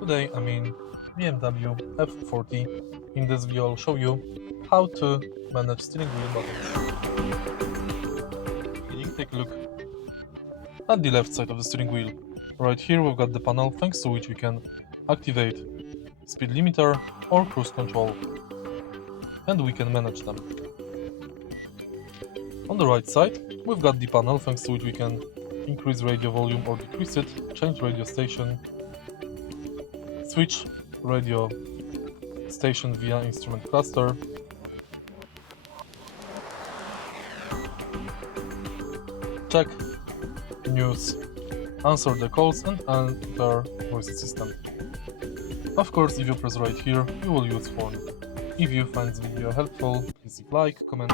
Today I'm in BMW F40. In this video I'll show you how to manage steering wheel buttons. You take a look at the left side of the steering wheel. Right here we've got the panel thanks to which we can activate speed limiter or cruise control, and we can manage them. On the right side we've got the panel thanks to which we can increase radio volume or decrease it, change radio station, switch radio station via instrument cluster, check news, answer the calls and enter voice assistant. Of course, if you press right here, you will use phone. If you find this video helpful, please leave like, comment.